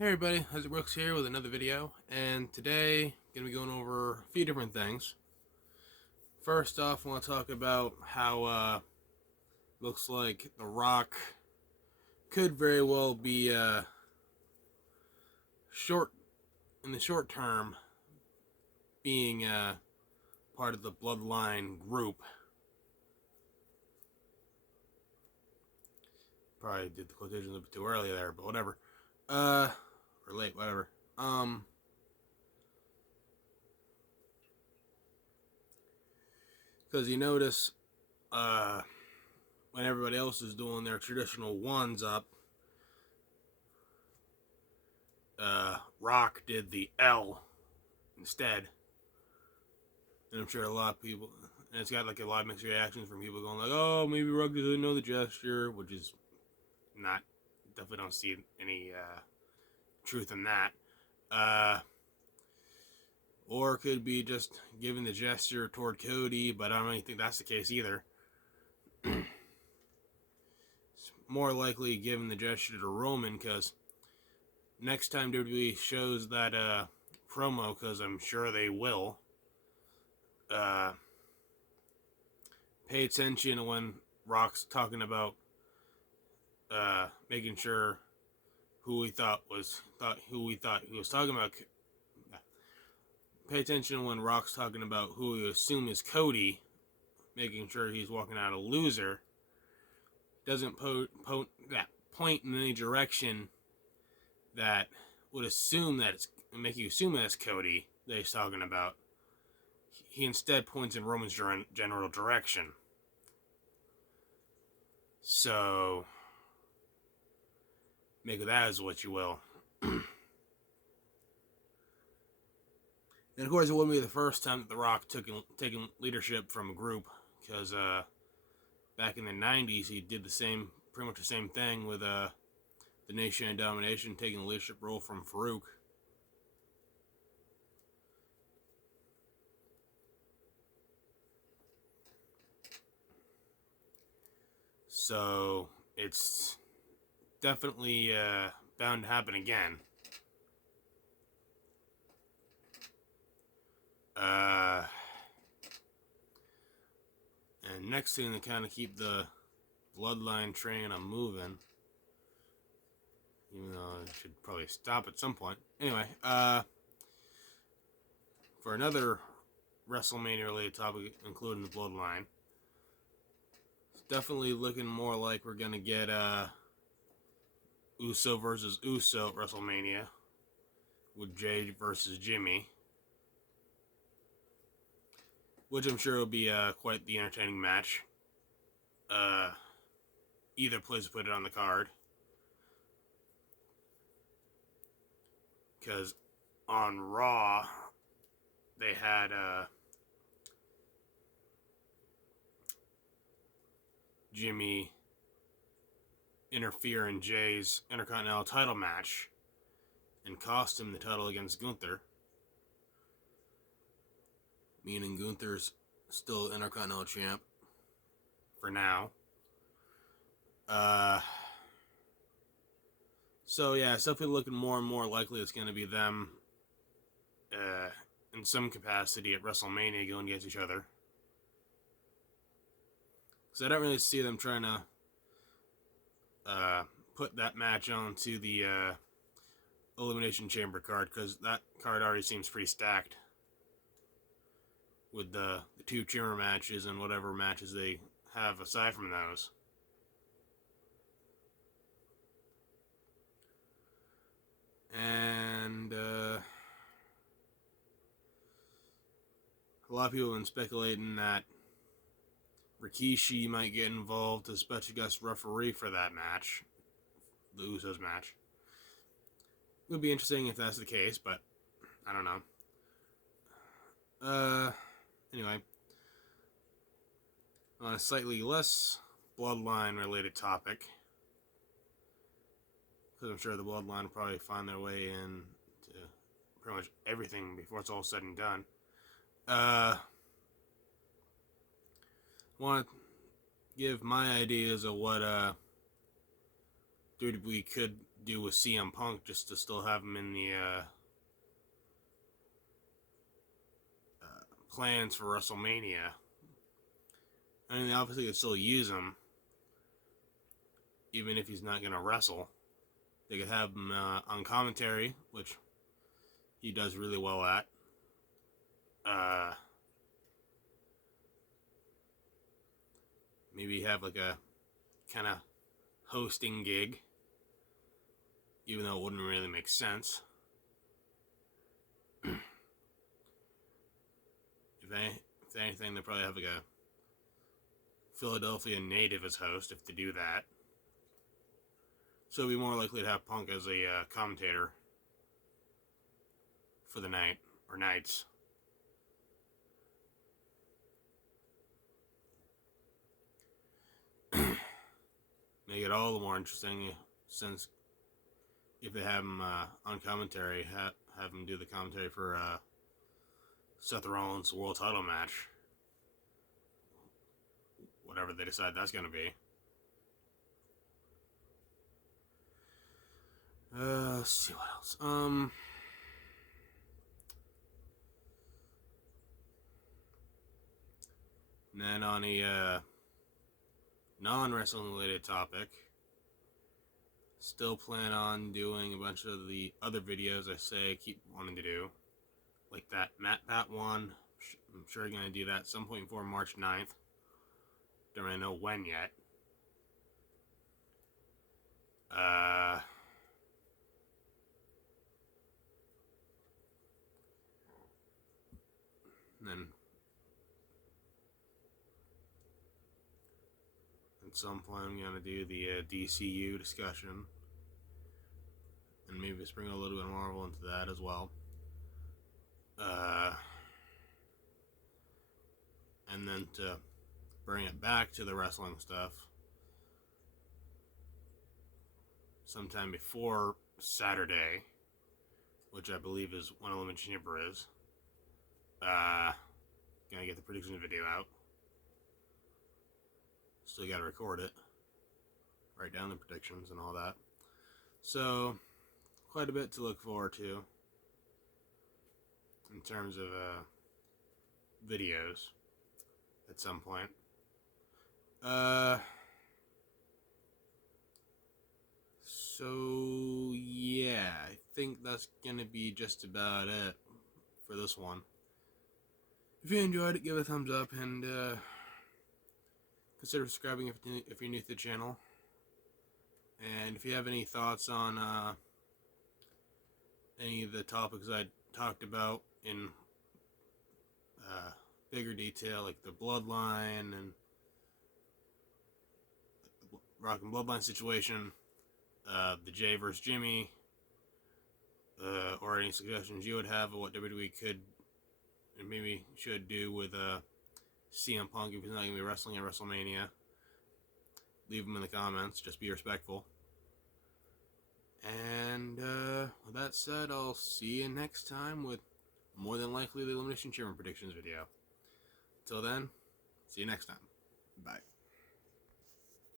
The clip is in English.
Hey everybody, Isaac Brooks here with another video, and today I'm going to be going over a few different things. First off, I want to talk about how looks like The Rock could very well be in the short term being part of the Bloodline group. Probably did the quotation a little bit too early there, but whatever. Or late, whatever. Because you notice, when everybody else is doing their traditional ones up, Rock did the L instead. And I'm sure a lot of people, and it's got like a lot of mixed reactions from people going like, oh, maybe Rock doesn't know the gesture, which is not, definitely don't see any truth in that. Or it could be just giving the gesture toward Cody, but I don't really think that's the case either. It's more likely giving the gesture to Roman, because next time WWE shows that promo, because I'm sure they will, pay attention to when Rock's talking about making sure who he was talking about. Pay attention when Rock's talking about who we assume is Cody, making sure he's walking out a loser. Doesn't point in any direction that would assume that make you assume that it's Cody that he's talking about. He instead points in Roman's general direction. So, make of that as what you will. And of course, it wouldn't be the first time that The Rock taking leadership from a group, because back in the 90s, he did pretty much the same thing with the Nation and Domination, taking the leadership role from Farouk. So, it's definitely bound to happen again. And next thing to kind of keep the Bloodline train on moving, even though I should probably stop at some point. Anyway, for another Wrestlemania related topic, including the Bloodline, it's definitely looking more like we're gonna get Uso versus Uso at WrestleMania, with Jay versus Jimmy, which I'm sure will be quite the entertaining match. Either place put it on the card, because on Raw they had Jimmy interfere in Jay's Intercontinental title match and cost him the title against Gunther, meaning Gunther's still Intercontinental champ for now. So yeah, it's definitely looking more and more likely it's going to be them in some capacity at WrestleMania going against each other. Because I don't really see them trying to put that match onto the Elimination Chamber card, because that card already seems pretty stacked with the two chamber matches and whatever matches they have aside from those. And a lot of people have been speculating that Rikishi might get involved as special guest referee for that match, the Usos match. It would be interesting if that's the case, but I don't know. Anyway, on a slightly less Bloodline related topic, because I'm sure the Bloodline will probably find their way in to pretty much everything before it's all said and done. Want to give my ideas of what WWE could do with CM Punk just to still have him in the plans for WrestleMania. I mean, they obviously could still use him, even if he's not going to wrestle. They could have him on commentary, which he does really well at. Maybe have like a kind of hosting gig, even though it wouldn't really make sense. If anything, they probably have like a Philadelphia native as host if they do that. So it'd be more likely to have Punk as a commentator for the night or nights. Make it all the more interesting since if they have him on commentary, have him do the commentary for Seth Rollins' world title match. Whatever they decide that's going to be. Let's see what else. And then on a non-wrestling related topic, still plan on doing a bunch of the other videos I say keep wanting to do, like that Matt Pat one. I'm sure I'm going to do that at some point before March 9th. Don't really know when yet. And then at some point I'm going to do the DCU discussion. And maybe just bring a little bit of Marvel into that as well. And then to bring it back to the wrestling stuff, sometime before Saturday, which I believe is when Elimination Chamber is, gonna get the prediction video out. Still gotta record it, write down the predictions and all that. So, quite a bit to look forward to in terms of videos at some point. So yeah, I think that's gonna be just about it for this one. If you enjoyed it, give it a thumbs up and consider subscribing if you're new to the channel. And if you have any thoughts on any of the topics I talked about in bigger detail, like the Bloodline and Rock and Bloodline situation, the Jay versus Jimmy, or any suggestions you would have of what WWE could and maybe should do with CM Punk if he's not going to be wrestling at WrestleMania, leave them in the comments. Just be respectful. And with that said, I'll see you next time with more than likely the Elimination Chamber predictions video. Until then, see you next time. Bye.